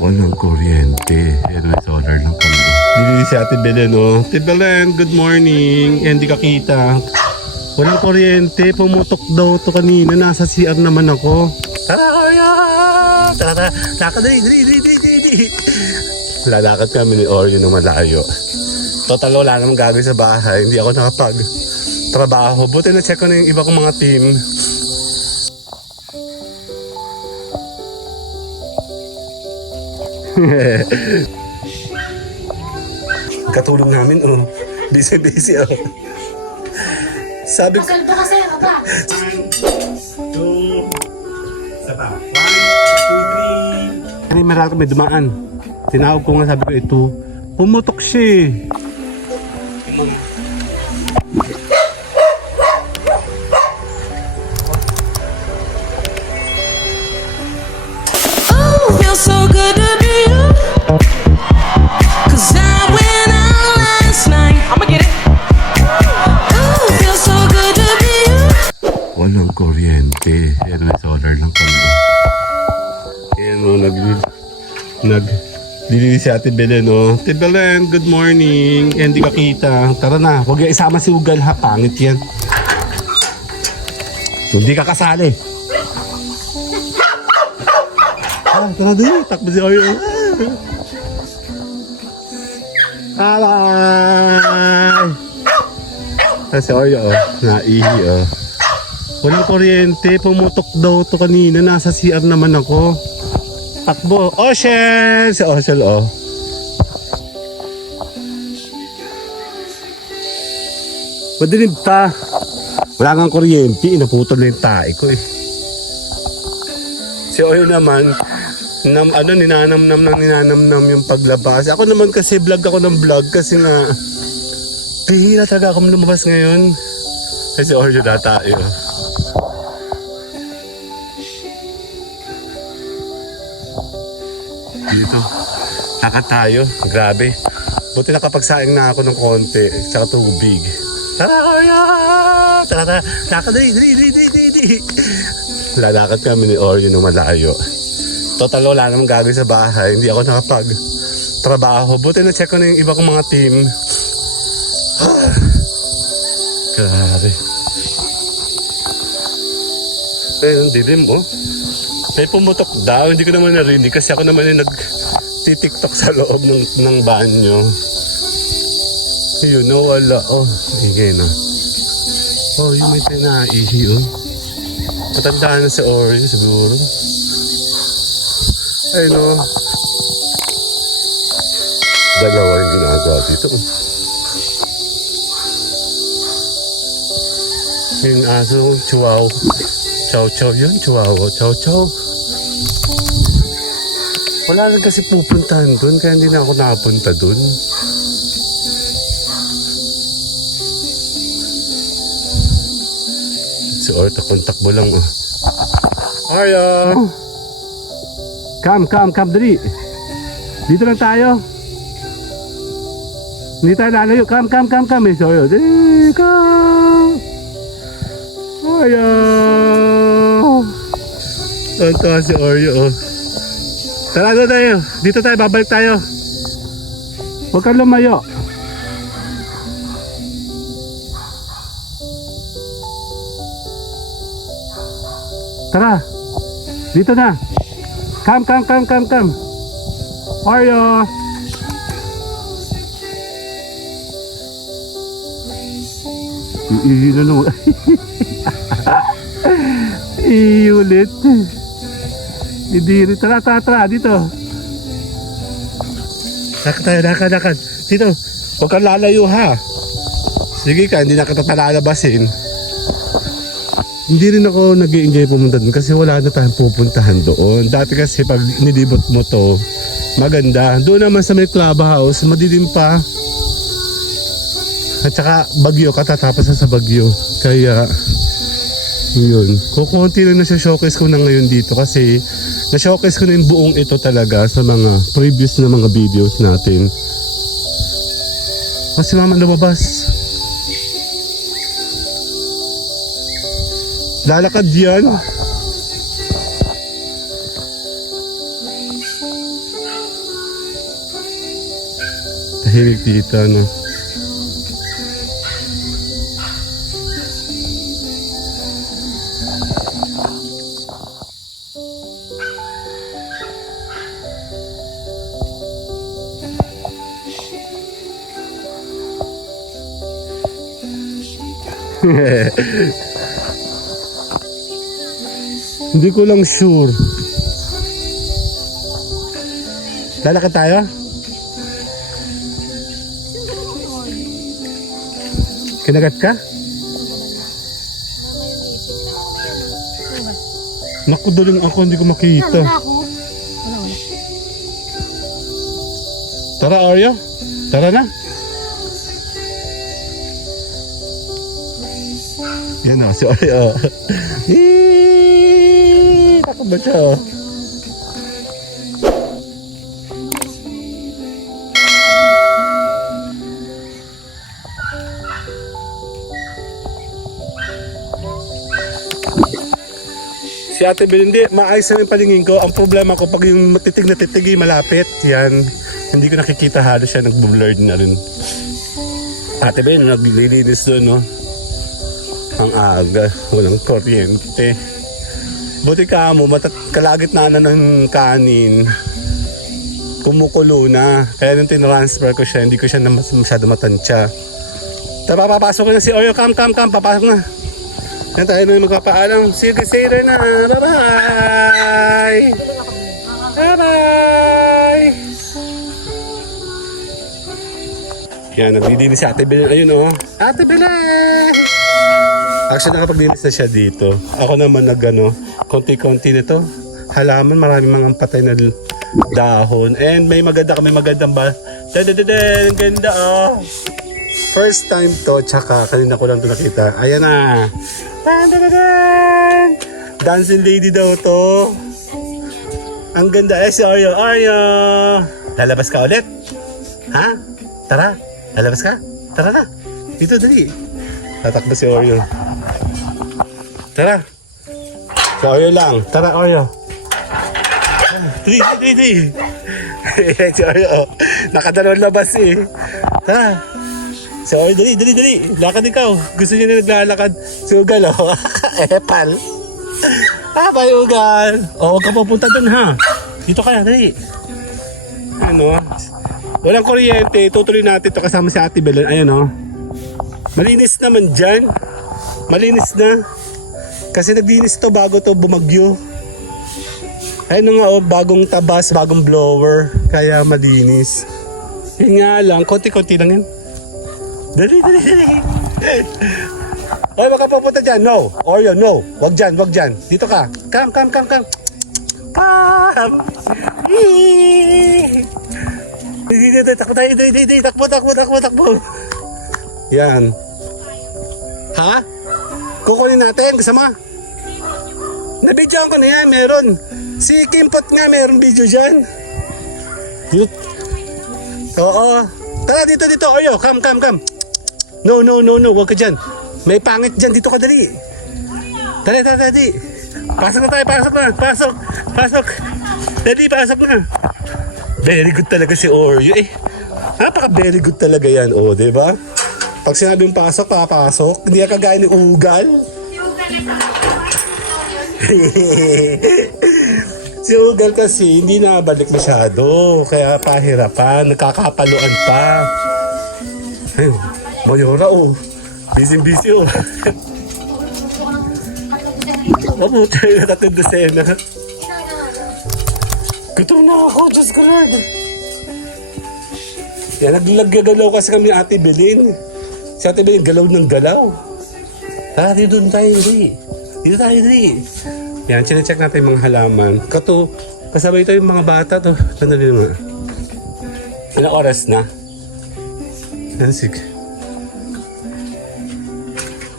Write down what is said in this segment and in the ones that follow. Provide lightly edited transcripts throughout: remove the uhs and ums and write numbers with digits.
Walang kuryente. Pero may solar lang kami. Dili si Ate Belen, oh. Ate Belen, good morning. Hindi ka kita. Walang kuryente. Pumutok daw to kanina. Nasa CR naman ako. Tara, Oreo! Tara. Lakad na. Lalakad kami ni Oreo na malayo. Total, wala namang gagawin sa bahay. Hindi ako nakapag-trabaho. Buti na check ko na yung iba kong mga team. Katulong namin, oh. Busy, oh. Sabi ko... Kasal to kasi, baba. 1, 2... Isa pa. 1, 2, 3... Marami may dumaan. Tinawag ko nga, sabi ko ito. Pumutok siya, eh. Feels so good to be you. 'Cause I went out last night. I'ma get it. Oh, feels so good to be you. Walang kuryente. Pero may solar lang kami. Ayan o, Lili si Ate Belen, oh. Ate Belen, good morning. Hindi ka kita. Tara na, huwag yung isama si Ugal, ha. Pangit yan. Hindi ka kasali. Tara din. Takbo si Oreo. Alay! Si Oreo, oh. Naihi, oh. Walang kuryente. Pumutok daw to kanina. Nasa CR naman ako. Takbo. Ocean! Si Ocean, oh. Madilim pa. Wala kang kuryente. Inaputol na yung tae ko, eh. Si Oyo naman, ninanam yung paglabas. Ako naman kasi vlog ako ng vlog kasi nga bihira talaga ako lumabas ngayon. Kasi Oyo na tayo. Dito, lakad tayo. Grabe. Buti nakapagsaing na ako ng konti. Tsaka tubig. Tara, Oreo! Tara. Lakad na. Lalakad kami ni Oreo na malayo. Total, wala namang gagawin sa bahay. Hindi ako nakapag-trabaho. Buti na check ko na yung iba kong mga team. Grabe. Ayun, dilim, oh. May pumutok daw, hindi ko naman narinig kasi ako naman yung nag-tiktok sa loob ng banyo. Yun, no, wala. Oh, higay na. Oh, yun may tinaihi, oh. Matandaan na si Oreo siguro. Ay, no. Dalawa yung ginagawa dito. Yung aso, chihuahua. Chow yun, chihuahua. Chow. Wala lang kasi pupuntahan dun, kaya hindi na ako nakapunta dun. Si Oreo, takbo lang, oh. Oreo! Come, dali. Dito lang tayo. Hindi tayo lalayo. Come. Si Oreo. Dali, come. Oreo. Tonto si Oreo, oh. Tara na tayo. Dito tayo, babalik tayo. Huwag kang lumayo. Tara. Dito na. Come. Oreo. Iinuno. Iulit. Hindi rin. Tara. Dito. Lakad. Dito. Huwag kang lalayo, ha. Sige ka, hindi na kita palalabasin. Hindi rin ako nag-i-enjoy pumunta doon kasi wala na tayong pupuntahan doon. Dati kasi pag nilibot mo to, maganda. Doon naman sa may clubhouse, madilim pa. At saka bagyo, katatapos na sa bagyo. Kaya, yun. Kukunti lang na siya showcase ko na ngayon dito kasi na-showcase ko na yung buong ito talaga sa mga previous na mga videos natin. Kasi mama lumabas. Lalakad yan. Tahimik dito, no? Hindi ko lang sure. Lalakad tayo? Kinagat ka? Naku, daling ako, hindi ko makita. Tara, Arya. Tara na. Yan o, si Arya. Naku ba siya? Si Ate Bel, hindi, maayos na yung palingin ko. Ang problema ko, pag yung titig na titig, malapit, yan. Hindi ko nakikita halos siya, nag-blurred na rin. Ate Bel, naglilinis doon, no? Ang aga, walang kuryente. Buti ka mo, kalagitnaan na ng kanin. Kumukulo na. Kaya nung tinransfer ko siya, hindi ko siya masyado matansya. Tara, papasok na si Oreo. Come, papasok na. Yan tayo na magpapaalam. See you later na. Bye-bye! Bye-bye! Yan, naglilinis si Ate Belen. Ayun o. Ate Belen! Actually, nakapaglinis na siya dito. Ako naman konti-konti nito. Halaman, maraming mga patay na dahon. And may magandang ba? Dadadadad! Ganda oh! First time to, tsaka kanina ko lang ito nakita. Ayan na! Dadadadad! Dancing lady daw to. Ang ganda. Si Oreo. Oreo! Lalabas ka ulit? Ha? Tara! Lalabas ka? Tara na! Dito, dali! Tatakbo si Oreo. Tara! Si Oreo lang. Tara, Oreo. Dali! Si Oreo. Nakadalawang labas eh. Tara! Si Oreo, dali! Lakad ikaw. Gusto niya na naglalakad. Si Ugal, oh. Epal. Bye, Ugal. Oh, huwag ka pupunta dun, ha? Dito ka na, dali. Walang kuryente. Tutuloy natin ito kasama si Ate Belen. Ayan, oh. Malinis naman dyan. Malinis na. Kasi naglinis to bago to bumagyo. Ayun nga, oh, bagong tabas, bagong blower. Kaya malinis. Yun nga lang, konti-konti lang yan. Dali. Oy, wag ka pupunta dyan. No. Oreo, no. Wag dyan. Dito ka. Come. Come. Takbo tayo. Takbo. Yan. Ha? Kukunin natin. Gusto mo? Nabidyoan ko na yan. Meron. Si Kimpot nga meron video dyan. Oo. Tara dito. Oreo. Come. No. Huwag ka dyan. May pangit dyan. Dito ka dali. Dali. Pasok na tayo. Pasok. Dali, pasok na. Very good talaga si Oreo eh. Napaka very good talaga yan. O, diba? Pag sinabing pasok, papasok. Hindi ka kagaya ni Ugal. Si Ugal kasi hindi nabalik masyado. Kaya pahirapan. Nagkakapaluan pa. Ayun. Mayora oh. Busy oh. Mabuti na natin dosena. Gutom na ako, Diyos ko Lord. Yan, naglagagalaw kasi kami ni Ate Belen. Si Ate Belen galaw ng galaw. Tara, dito tayo. Yan, chinecheck natin yung mga halaman. Kasabay tayo yung mga bata to. Sandali naman. Ilang oras na? Sige.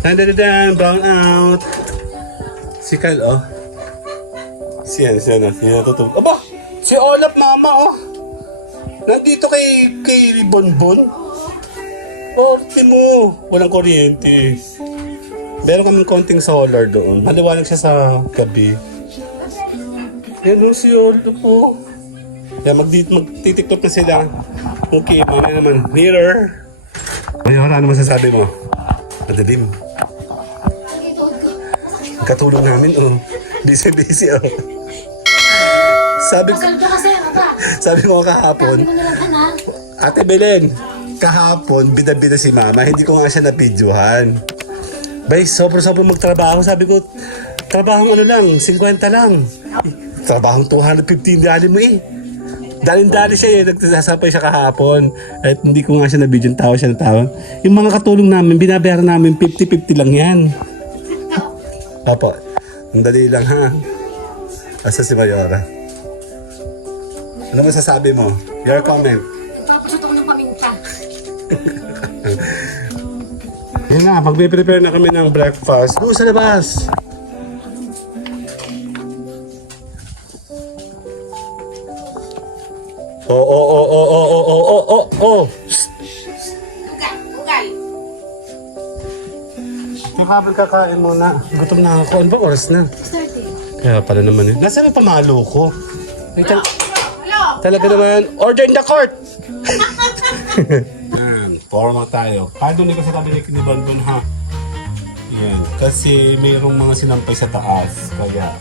Brown out. Si Kyle, oh. Siya natutulog. Aba! Si Olap, mama, oh. Nandito kay Bonbon. Oh, mo. Walang kuryente. Meron kaming konting solar doon. Maliwanag siya sa gabi. Yan, oh, si Olap, oh. Kaya magtitiktok na sila. Okay, mamaya naman. Mirror. Ngayon, ano masasabi mo? Madilim. Katulong namin, oh. Busy, oh. Sabi Masaldo kasi, ano ba? sabi ko kahapon, Sabi mo nalang anak. Ate Belen, kahapon, bida-bida si Mama. Hindi ko nga siya na-videohan. Bay, sobrang magtrabaho. Sabi ko, trabahong ano lang, 50 lang. Trabahong 250, dali mo eh. Dali siya eh, nagsasapay siya kahapon. At hindi ko nga siya na-video, tawa siya ng tawa. Yung mga katulong namin, binabayaran namin 50-50 lang yan. Opo, ang dali lang ha. Asa si Mayora? Ano masasabi mo? Your comment. Papasot ako ng paminta. Yan na, magbe-prepare na kami ng breakfast. Doon sa labas. Oh. Ugal. Habang kakain muna. Gutom na ako. Ano ba oras na? 30. Kaya pala naman yun. Nasaan yung pamalo ko? Ay, talaga naman. Order in the court! Yan. Forma tayo. Kaya doon kasi kami ni Bandon ha. Yan. Kasi mayroong mga sinampay sa taas. Kaya.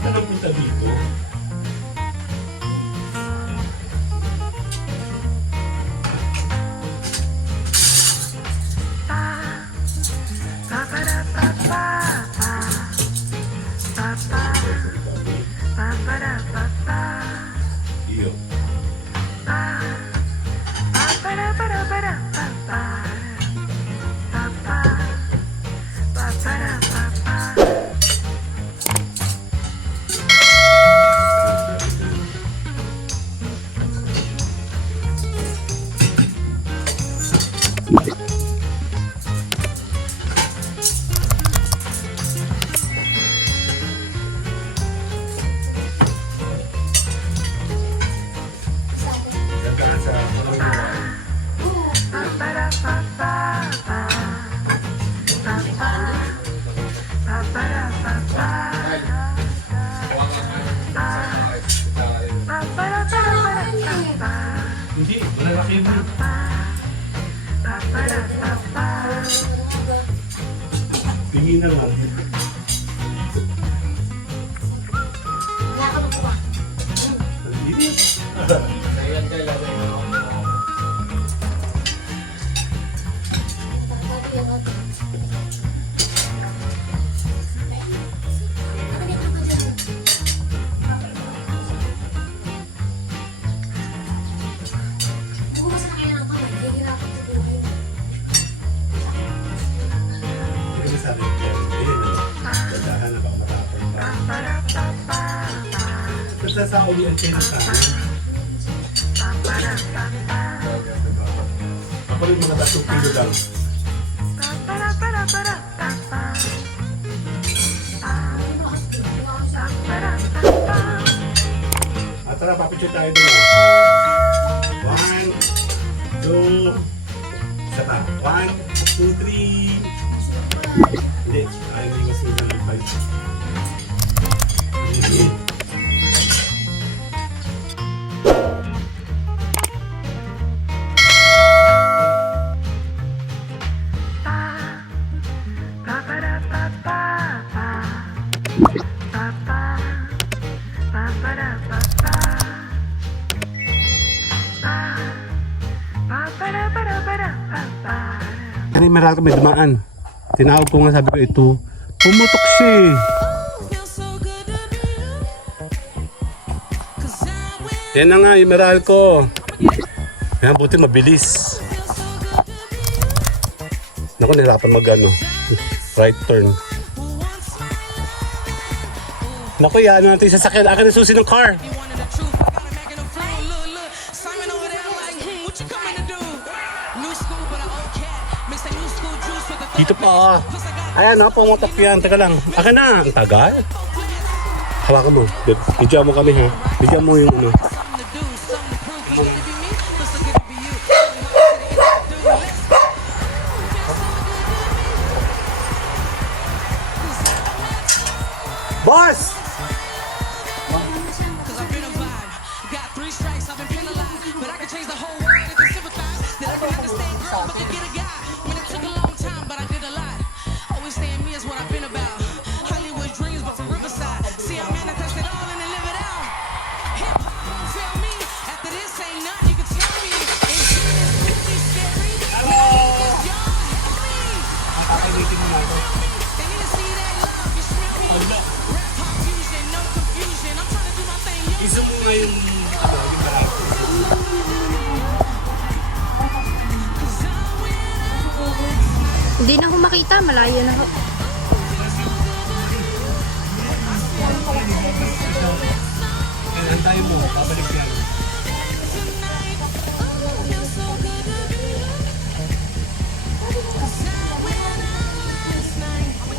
Anong punta dito? Iyo. Hindi, malalaki mo. Tingin na lang. Wala ka magkuha. Hindi. Bukas na kailangan ka, mahihirapan sa buhay. Hindi ko masabi ko. Ayun na. Dadahan na baka matapon pa. Basta sa uli ang china sa akin. Ako rin mga 2 kilo lang. At tara, papicture tayo doon. 1, 2, isa pa. 1, 2, 3. Hindi, ay hindi ko sila ng 5. Ano yung meron may dumaan? Tinawag ko nga, sabi ko ito. Pumutok siya eh. Feels so good to be you. 'Cause I will Yan na nga yung meral ko. Yan, buti mabilis. Naku, nahirapan mag-ano. Right turn. Naku, yan natin yung sasakyan. Akin ang susi ng car. be one of the truth. Gotta make it a fool. Look. Simon over there like, what you coming to do? New school, but an old cat. Mix that new school juice with the Dito pa. Ayan, pumutok yan. Teka lang. Akin na. Ang tagal. Hawakan mo. Bidyan mo kami ha. Bidyan mo yung ano. something to do, something to prove. Cause good to be me, feels so good to be you. Boss! Cause I've been a vibe. Got 3 strikes, I've been penalized. But I can change the whole world if you sympathize. That I can understand girls, but can get a guy. When it took a long time, but I did a lot. Always staying me is what I've been about. Hollywood dreams, but from Riverside. See, I manifest it all and then live it out. Hip hop won't fail me. After this ain't nothing you can tell me. It's really scary. Y'all help me. They need to see that love, you smell me. Rap pop fusion, no confusion. I'm trying to do my thing, yo. Isa mo nga yung Hindi na ako makita, malayo na ako. Antayin mo, babalik yan.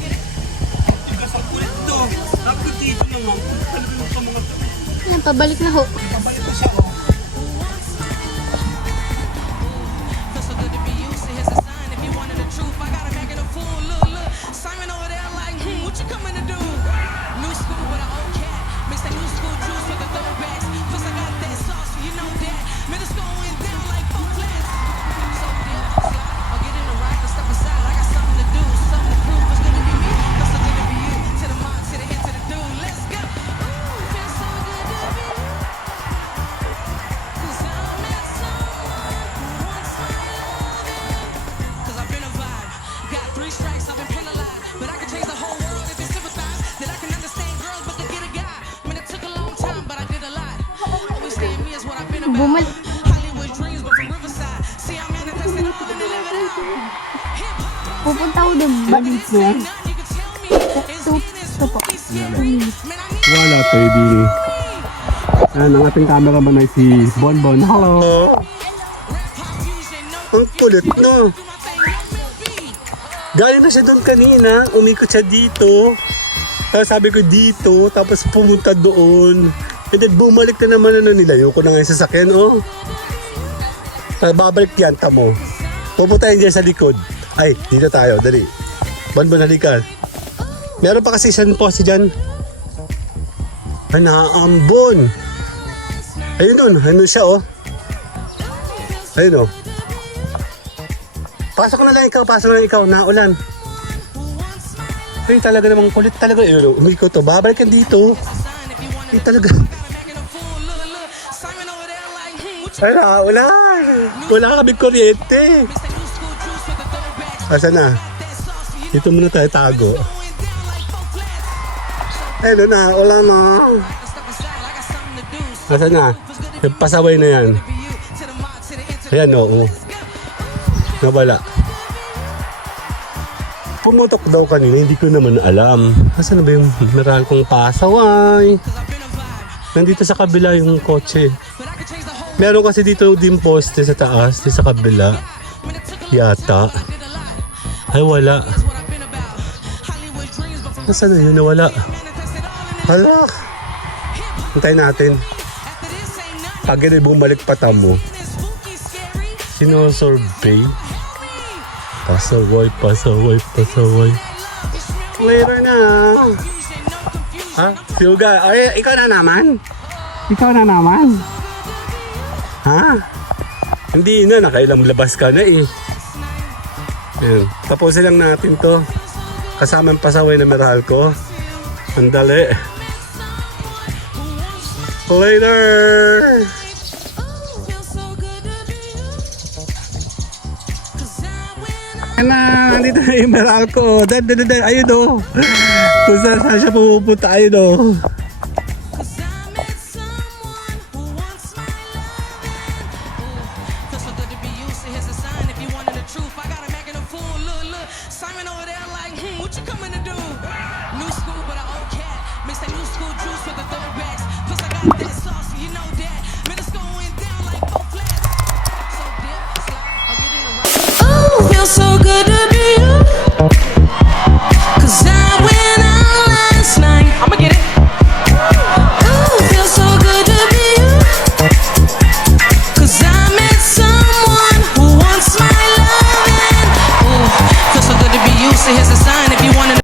Tigas ang kulit to. Dapat dito naman. Talaga yung sa mga Ayan, pabalik na ho. pabalik ko siya. Oh. Feels so good to be used to. Here's a sign if you wanted the truth. I got him acting a fool. Look. Simon over there like, what you coming to do? New school with an old cat. Mix that new school juice with the throwbacks. Plus I got that sauce, you know that. Middle school went down like 4 flats. So dear, slide. I'll get in the right, let's step aside. I got something to do, something to prove. It's gonna be me. Feels so good to be you. To the mind, to the end, to the dude. Let's go. Ooh, feels so good to be you. 'Cause I met someone who wants my loving. 'Cause I've been a vibe. Got 3 strikes, I've been penalized. But I can change the whole world if you sympathize. That I can understand girls, but can get a guy. I mean, it took a long time, but I did a lot. Always stay in me is what I've been about. Bumalik. Hollywood dreams, but from Riverside. See, I manifested all and then live it out. Hip hop. Pupunta ako doon. Balik This ain't nothing you can tell me. It's Ito, getting ito po. spooky, scary. Man, I need Wala tayo din. Ayan, ang ating cameraman ay si Bonbon. Hello! rap pop fusion, no Ang kulit no. do my thing, yo, Mel B. Galing na siya doon kanina. Umikot siya dito. Tapos sabi ko dito. Tapos pumunta doon. And then bumalik na naman na nilayo ko na nga yung sasakyan. Oh. Babalik yan, tamo. Pupuntahin dyan sa likod. Ay, dito tayo. Dali. Bonbon, halika. Meron pa kasi siya po si dyan. Ay, naambon. Ayun doon. Ayun siya, oh. Ayun, oh. Pasok na lang ikaw. Pasok na lang ikaw. Naulan. Ay, talaga namang kulit talaga. Ayun, oh. Umikot to. Babalik yan dito. Ay, talaga. Simon over there like, what you Ay, naulan. Wala kami kuryente. mix that new school juice with the throwbacks. Asa na? That sauce, you Dito muna tayo tago. know, went down like 4 flats. Ayun na. Wala na. Step aside, I got something to do. Asa na? Yung pasaway na yan. Be you, to the mind, to the end, to the Ayan, oo. Nawala. Pumutok daw kanina, hindi ko naman alam. Asan na ba yung meral kong pasaway? Cause I've been a vibe. Nandito sa kabila yung kotse. But I can change the whole Meron kasi dito din poste sa taas, di sa kabila. when it took a Yata. did a lot. Ay, wala. That's what I've been about. Hollywood dreams, but from Asan na yun? Nawala. manifested all in Hala. Hintayin natin. after this ain't nothing. Pag yun ay bumalik patamo. It's spooky, scary. Sinosurvey. Pasaway, pasaway, pasaway. Later na. Fusion, no confusion. Ha? Suga. Ay, ikaw na naman? Ikaw na naman? Ha? Hindi na, nakailang labas ka na eh. Ayan. Tapusin lang natin to. Kasama ang pasaway na meral ko. Andali. Later! Feels so good to be you. 'Cause I went Ayan na, nandito na yung meral ko. Ayun o. Kung saan siya pupunta, ayun o.